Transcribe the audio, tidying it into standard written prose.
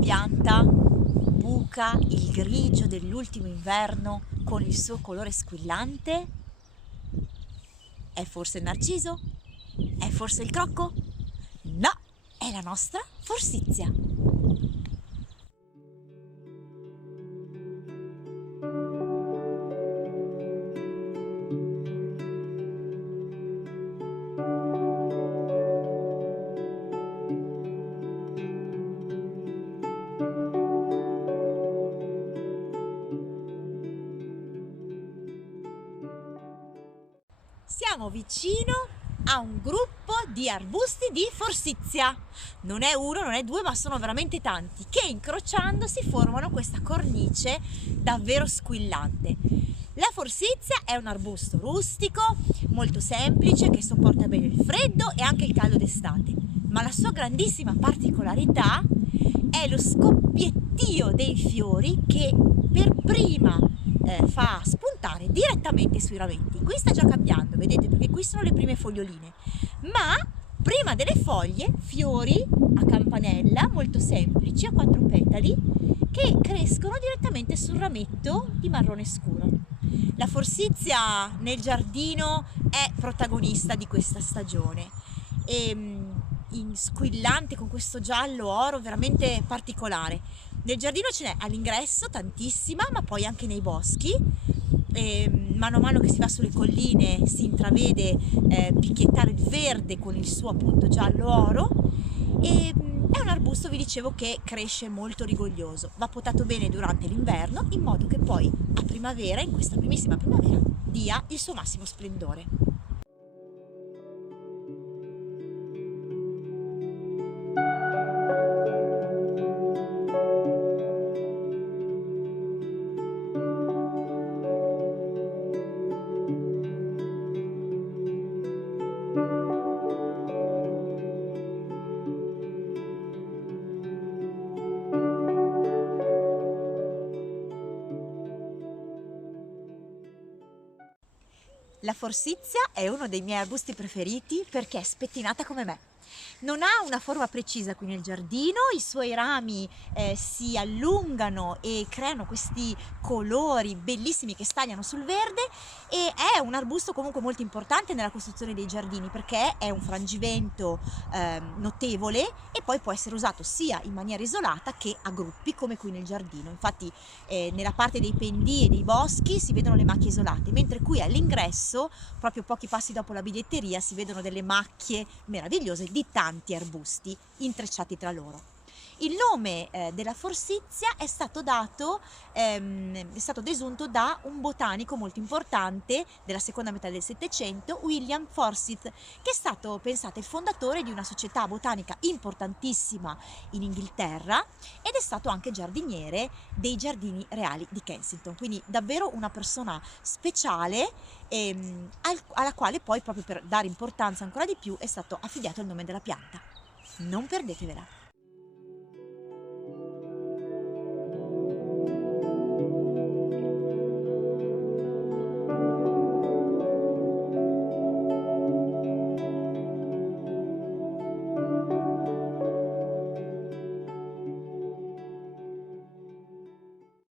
pianta buca il grigio dell'ultimo inverno con il suo colore squillante? È forse il narciso? È forse il crocco? No, è la nostra Forsizia. Siamo vicino a un gruppo di arbusti di Forsizia. Non è uno, non è due, ma sono veramente tanti, che incrociandosi formano questa cornice davvero squillante. La Forsizia è un arbusto rustico, molto semplice, che sopporta bene il freddo e anche il caldo d'estate, ma la sua grandissima particolarità è lo scoppiettio dei fiori che per prima fa spuntare direttamente sui rametti. Qui sta già cambiando, vedete, perché qui sono le prime foglioline, ma prima delle foglie fiori a campanella molto semplici a 4 petali che crescono direttamente sul rametto di marrone scuro. La Forsizia nel giardino è protagonista di questa stagione e squillante con questo giallo oro veramente particolare. Nel giardino ce n'è all'ingresso tantissima, ma poi anche nei boschi. Mano a mano che si va sulle colline si intravede picchiettare il verde con il suo appunto giallo oro. È un arbusto, vi dicevo, che cresce molto rigoglioso, va potato bene durante l'inverno in modo che poi a primavera, in questa primissima primavera, dia il suo massimo splendore. La Forsizia è uno dei miei arbusti preferiti perché è spettinata come me. Non ha una forma precisa qui nel giardino, i suoi rami si allungano e creano questi colori bellissimi che stagliano sul verde, e è un arbusto comunque molto importante nella costruzione dei giardini perché è un frangivento notevole e poi può essere usato sia in maniera isolata che a gruppi come qui nel giardino. Infatti nella parte dei pendii e dei boschi si vedono le macchie isolate, mentre qui all'ingresso, proprio pochi passi dopo la biglietteria, si vedono delle macchie meravigliose di tanti arbusti intrecciati tra loro. Il nome della Forsizia è stato desunto da un botanico molto importante della seconda metà del Settecento, William Forsyth, che è stato, pensate, il fondatore di una società botanica importantissima in Inghilterra ed è stato anche giardiniere dei giardini reali di Kensington, quindi davvero una persona speciale alla quale poi, proprio per dare importanza ancora di più, è stato affibbiato il nome della pianta. Non perdetevela!